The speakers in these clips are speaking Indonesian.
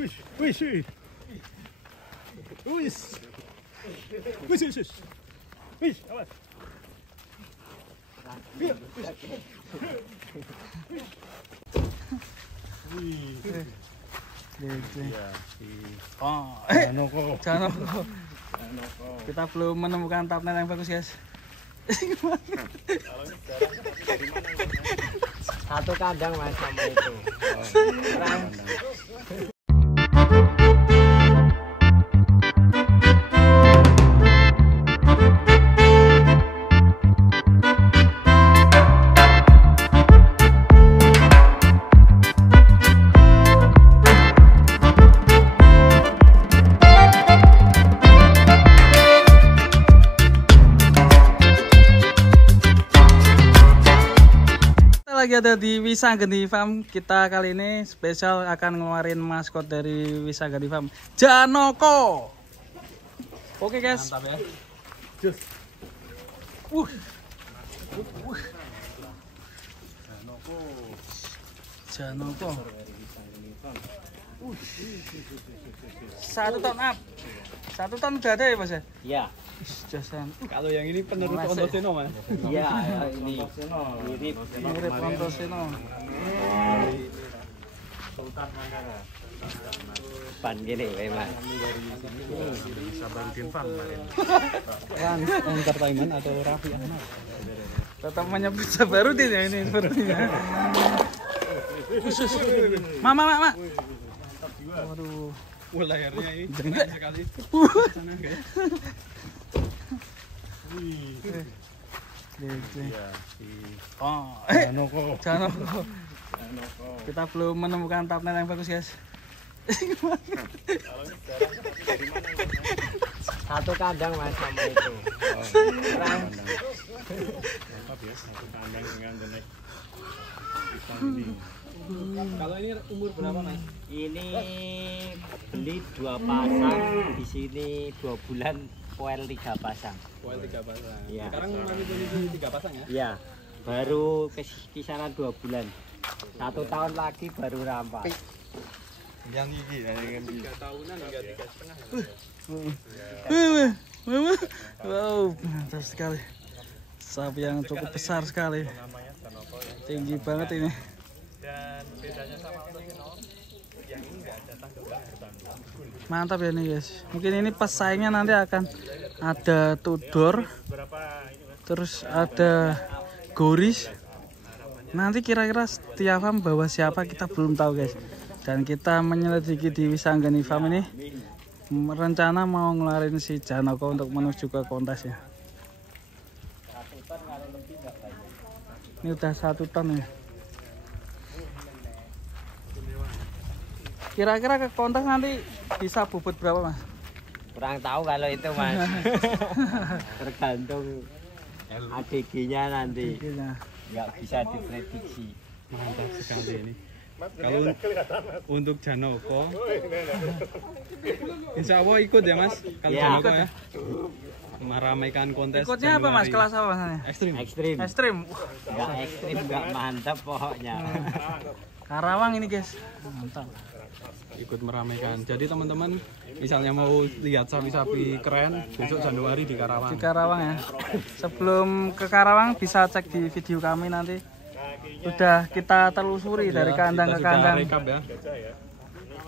Wih. Wih, awas. Janoko. Kita belum menemukan thumbnail yang bagus, guys. Satu kandang mas sama itu. Lagi ada di Wisanggeni Farm. Kita kali ini spesial akan ngeluarin maskot dari Wisanggeni Farm, Janoko. Oke guys. Mantap ya. Just. Janoko. 1 ton up. 1 ton udah ada ya mas ya? Iya. Jasan. Kalau yang ini penerus Ontoseno mas. Iya ini. Mirip Ontoseno. Sultan Mangkara. Pan gini mas. Sabaruddin Farm kemarin. Kan Entertainment atau Raffi Ahmad. tetap menyebut Sabaruddin ya ini sepertinya. Mama. Waduh. Wah layarnya ini Jenggot. sekali. Sana guys. Janoko. Kita belum menemukan thumbnail yang bagus, guys. Satu kandang mas sama itu. Mantap ya, satu kandang dengan jenis pisang ini. Kalau ini umur berapa mas? Ini beli 2 pasang, di sini 2 bulan, poel 3 pasang. Poel 3 pasang. Iya. Sekarang masih kondisi 3 pasang ya? Iya, baru kisaran 2 bulan. 1 tahun lagi baru rampak. Yang gigi, yang 3 tahunan hingga 3,5. Wow, mantap sekali. Sapi yang cukup besar sekali. Tinggi banget ini. Dan bedanya sama Ontoseno, yang ini nggak ada tanggapan. Mantap ya nih guys. Mungkin ini pesaingnya nanti akan ada Tudor, terus ada Goris. Nanti kira-kira setiap farm bawa siapa kita belum tahu guys. Dan kita menyelidiki di Wisanggeni Farm ini rencana mau ngeluarin si Janoko untuk menuju ke kontesnya. Ini udah 1 ton ya. Kira-kira ke kontes nanti bisa bobot berapa mas? Kurang tahu kalau itu mas. Tergantung ADG-nya nanti. Nggak bisa diprediksi. Mantap sekali ini. Kalau untuk Janoko, insya Allah ikut ya mas. Kalau Ya. Janoko ya, meramaikan kontes. Ikutnya apa mas? Januari. Kelas apa mas? Ekstrim. Ekstrim. Ekstrim. Nggak ekstrim, nggak mantap pokoknya. Karawang ini guys. Mantap. Ikut meramaikan. Jadi teman-teman, misalnya mau lihat sapi-sapi keren, besok Januari di Karawang. Di Karawang ya. Sebelum ke Karawang bisa cek di video kami nanti. Udah kita telusuri dari kandang ke kandang. Rekap ya.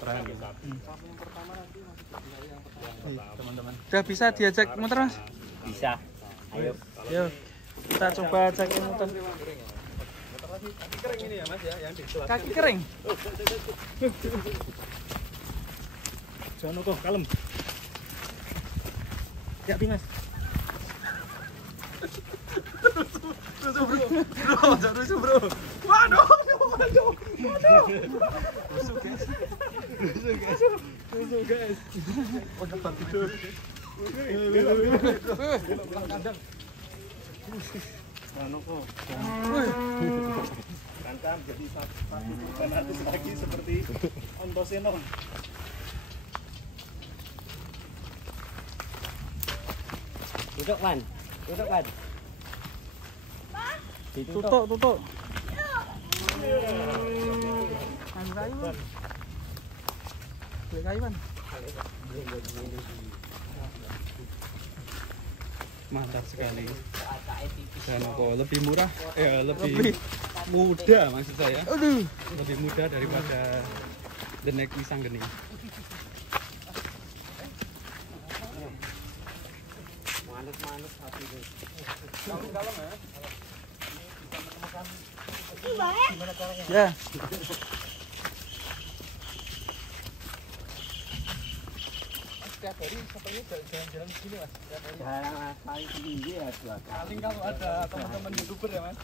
Keren. Teman-teman. Udah bisa diajak muter mas? Bisa. Ayo. Yuk kita coba cek muter. Kaki kering ini ya mas ya, yang di kelas. Kaki kering. Janoko, kalem. Ya, mas. Bro. Waduh. Rusuh guys. Oh, depan itu. Janoko. Kan jadi satu bukan artis lagi seperti Ontoseno. Duduk man. Tutuk. Beli kayu kan? Mantap sekali. Janoko lebih murah, lebih mudah maksud saya. Aduh. Lebih mudah daripada The Neck Wisanggeni. Manis-manis hati ini. Kalem-kalem ya. Ya. Setiap hari sepertinya jalan-jalan di sini, Mas. Setiap hari. Jarang paling tinggi ya 2 kali. Paling kalau ada teman-teman YouTuber ya, Mas.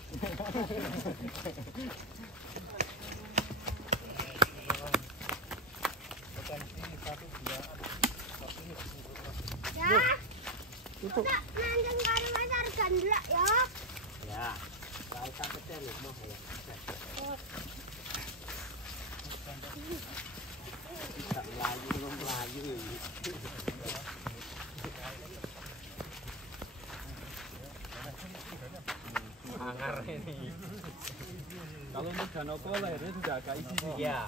Ya. Itu. Nandeng karo pasar gandlek ya. Ya. Kalau sampai terus mau ya. Tidak melayu. Hangar ini. Kalau untuk Janoko lahirnya sudah agak isi sih. Iya.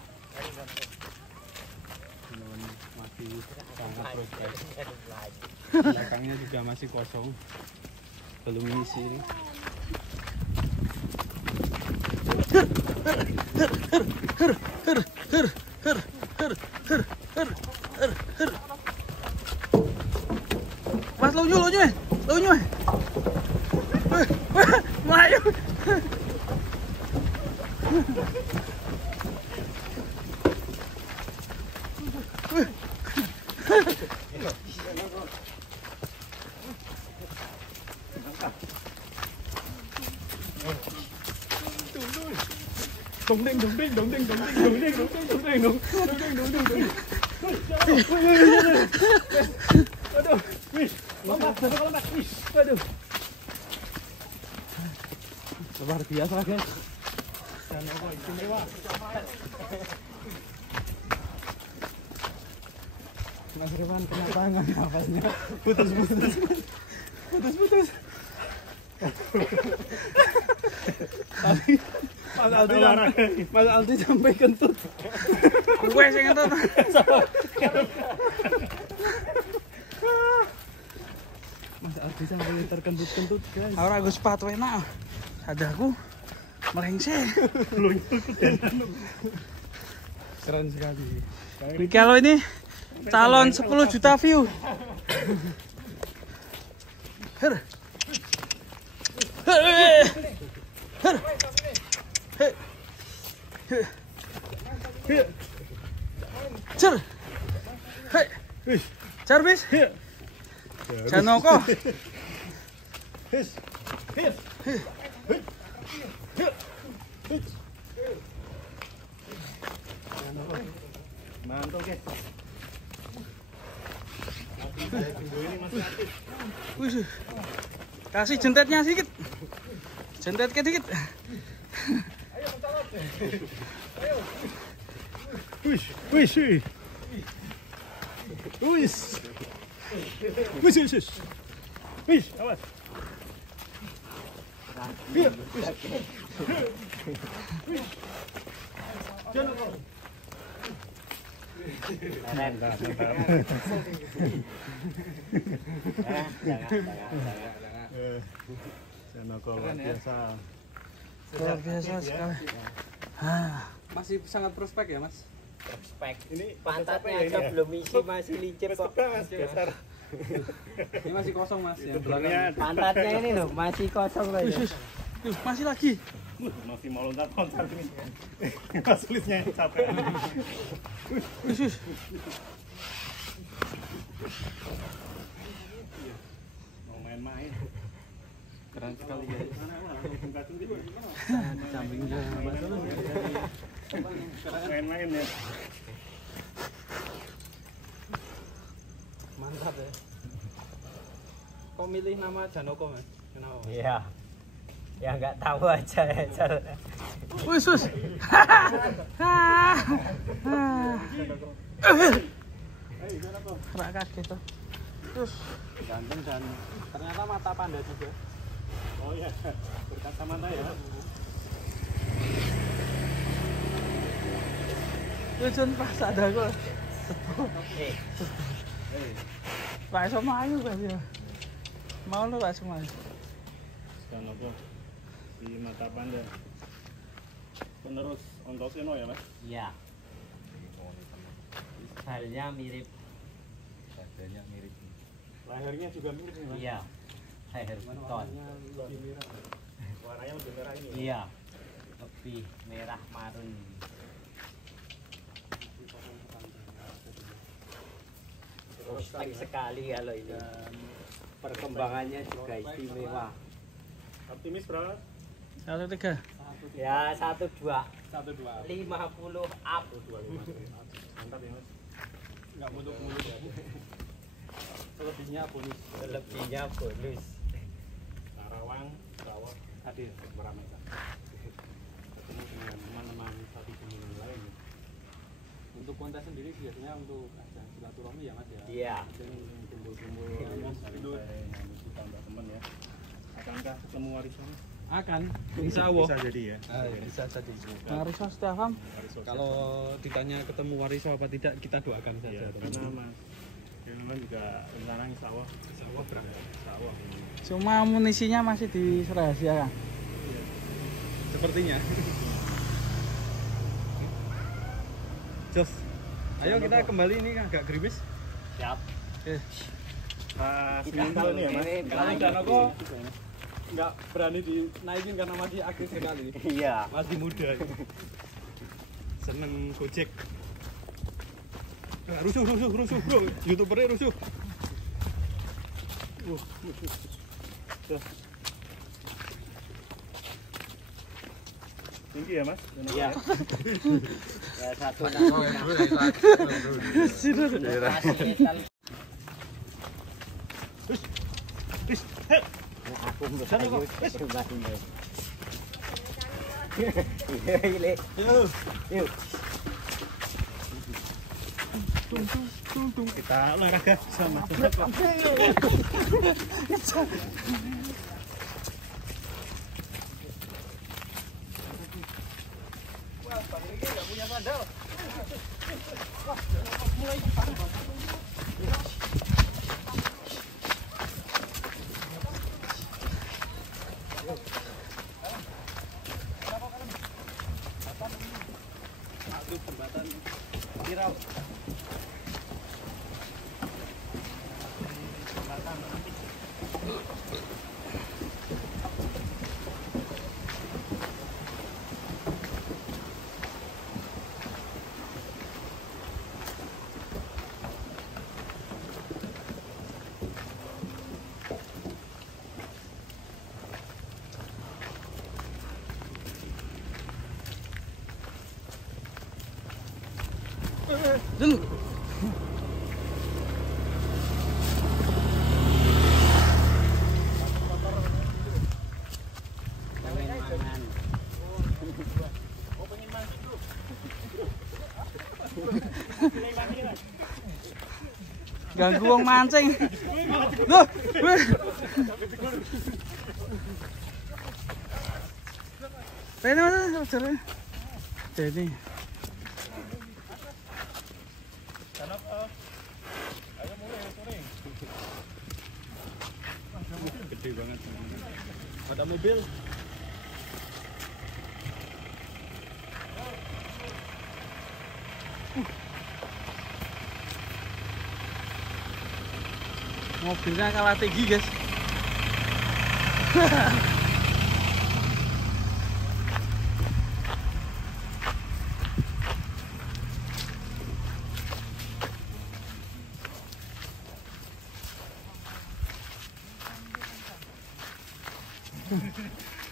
Masih sangat prospek. Belakangnya juga masih kosong. Belum isi. Mas lunyu. Melayu. Luar biasa, guys. Janoko istimewa. Mas Rewan kena tangan napasnya. Putus. Mas Aldi sampai kentut. Gue sing ngentut. Mas Aldi sampai terkentut-kentut, guys. Ora Gus sepatu enak. Sadaku melengseng. Keren sekali. Kalau ini calon 10 juta view. Cer bis. Janoko. Mantap, guys. Wih, kasih jentetnya sedikit. Jentet dikit. Awas. Janoko luar biasa. Luar biasa sekali. Masih sangat prospek ya, Mas? Prospek. Ini pantatnya aja belum isi, masih licin kok. Ini masih kosong, Mas. Yang belakang. Pantatnya ini loh masih kosong loh ya. Masih lagi. Masih mau loncat-loncat ini. Mas Lisnya capek. Mau main-main. Keren sekali, guys. Sampingnya main-main ya. Mantap ya. Kok milih nama Janoko, Mas? Kenapa? Iya. Ya nggak tahu aja ya. Wih, sus. Rak kaget tuh. Terus Ganteng dan ternyata mata panda juga. Oh iya, berkacamata ya. Jon pas ada kok. Pak iso mlayu Mas ya. Mau lu Pak semua. Dan apa? Di mata panda. Penerus Ontoseno ya, Mas? Iya. Stylenya mirip. Lehernya juga mirip nih, Mas. Iya. Leher beton. Warnanya lebih merah ini. Iya. Lebih merah marun. Respect sekali kalau ini. Perkembangannya juga istimewa. Optimis berapa? 1-3. Ya 1-2. 1-2. 50 up. 2-5. Mantap ya, Mas. Enggak muluk-muluk ya. Selebihnya bonus. Selebihnya bonus. Karawang, Sawah, hadir beramai. Ketemu dengan teman-teman satu gunung lain. Untuk kontes sendiri biasanya untuk ajang silaturahmi ya, Mas ya. Iya. Kumpul-kumpul itu kita untuk teman ya. Akankah ketemu warisan? Akan, insya Allah. Bisa jadi ya. Bisa jadi. Mariso Stefan. Kalau ditanya ketemu Wariso apa tidak, kita doakan saja. Ya, karena Mas Firman juga rencana insya Allah berangkat. Insya Allah. Cuma amunisinya masih dirahasiakan. Sepertinya. Jos, ayo kita kembali ini agak gerimis. Siap. Mas Mintal nih ya, Mas. Kalau Danoko nggak berani dinaikin karena masih aktif sekali. Iya. Masih muda. Seneng Gojek. Rusuh bro. YouTubernya rusuh. Tinggi ya, Mas? Iya. Ya satu. Aku yuk. Kita olahraga sama. Dun. Ganggu wong mancing. Loh. Rene mana jare? Deni. Gede banget. Ada mobil. Mobilnya kalah tinggi, guys.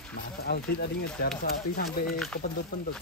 Mas Aldi tadi ngejar sapi sampai kepentut-pentut.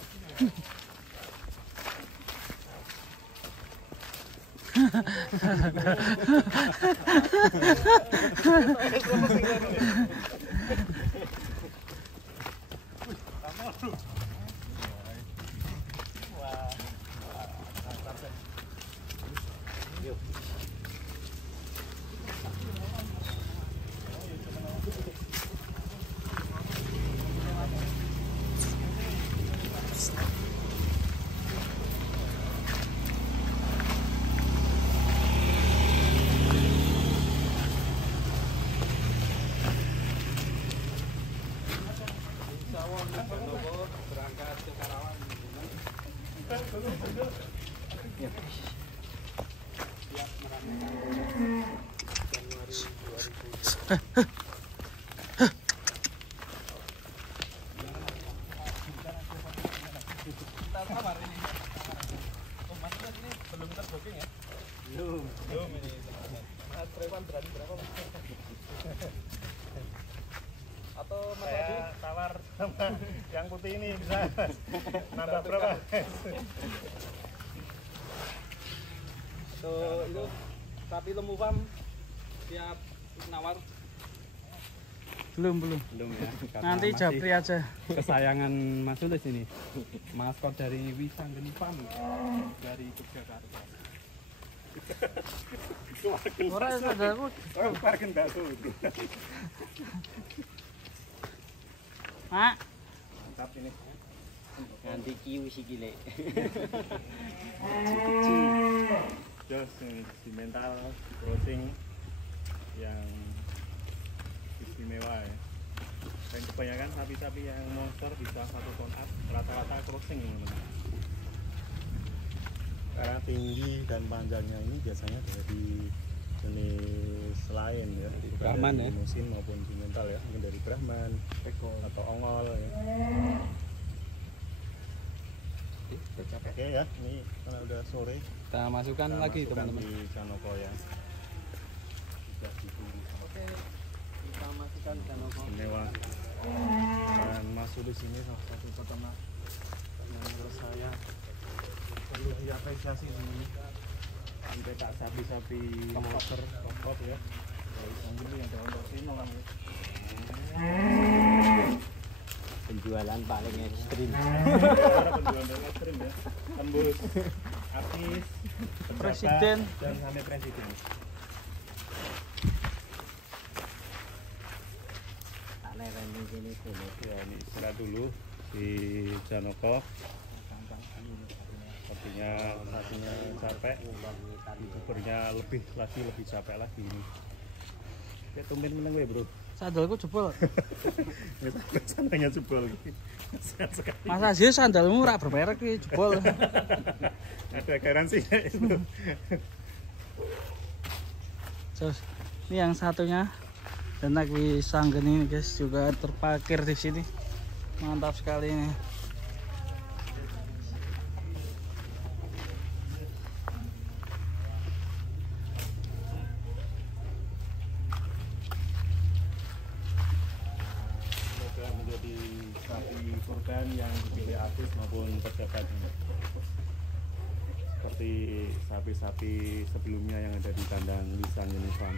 Belum ini. Mas Prewan berani berapa? Atau Mas Adi tawar sama yang putih ini bisa nambah berapa? Tuh itu sapi lembu farm siap nawar. Belum. Belum ya. Nanti japri aja. Kesayangan Mas Sulis ini. Maskot dari Wisanggeni Farm dari Yogyakarta. Ora saudaraku. Oh, parken bakso. Mak, Mantap ini. Nanti kiu si gile. Terus di mental crossing yang istimewa ya. Dan kebanyakan sapi-sapi yang monster bisa 1 ton up rata-rata crossing teman-teman. Karena tinggi dan panjangnya ini biasanya dari jenis lain ya, bukan Brahman dari ya? musim maupun simental ya, mungkin dari Brahman atau Ongol ya. Oke ya, ini karena udah sore Kita masukkan kita lagi masukkan teman-teman. di Canoko ya. Sudah ditunggu sama Oke, kita masukkan Canoko. mewah. Dan Mas Sulis ini salah satu peternak yang menurut saya perlu diapresiasi ini. Sampai tak sapi-sapi monster top ya. Dari Sanggeni yang daun Rosino kan ya. Penjualan paling ekstrim. Para penjualan ekstrim ya. Tembus artis, pejabat, Presiden. dan sampai presiden. Tak leren ini dulu. Ya ini istirahat dulu di Janoko. Artinya sapinya capek, youtubernya lebih capek lagi ini. Kayak tumben menang gue bro. sandalku jebol. Sananya jebol. Sehat sekali. Mas Aziz sandalmu rak bermerek iki jebol. Ada garansinya itu. Terus ini yang satunya Ternak Wisanggeni ini guys juga terparkir di sini. Mantap sekali ini. Semoga menjadi sapi kurban yang dipilih artis maupun pejabat. Seperti sapi-sapi sebelumnya yang ada di kandang Wisanggeni Farm.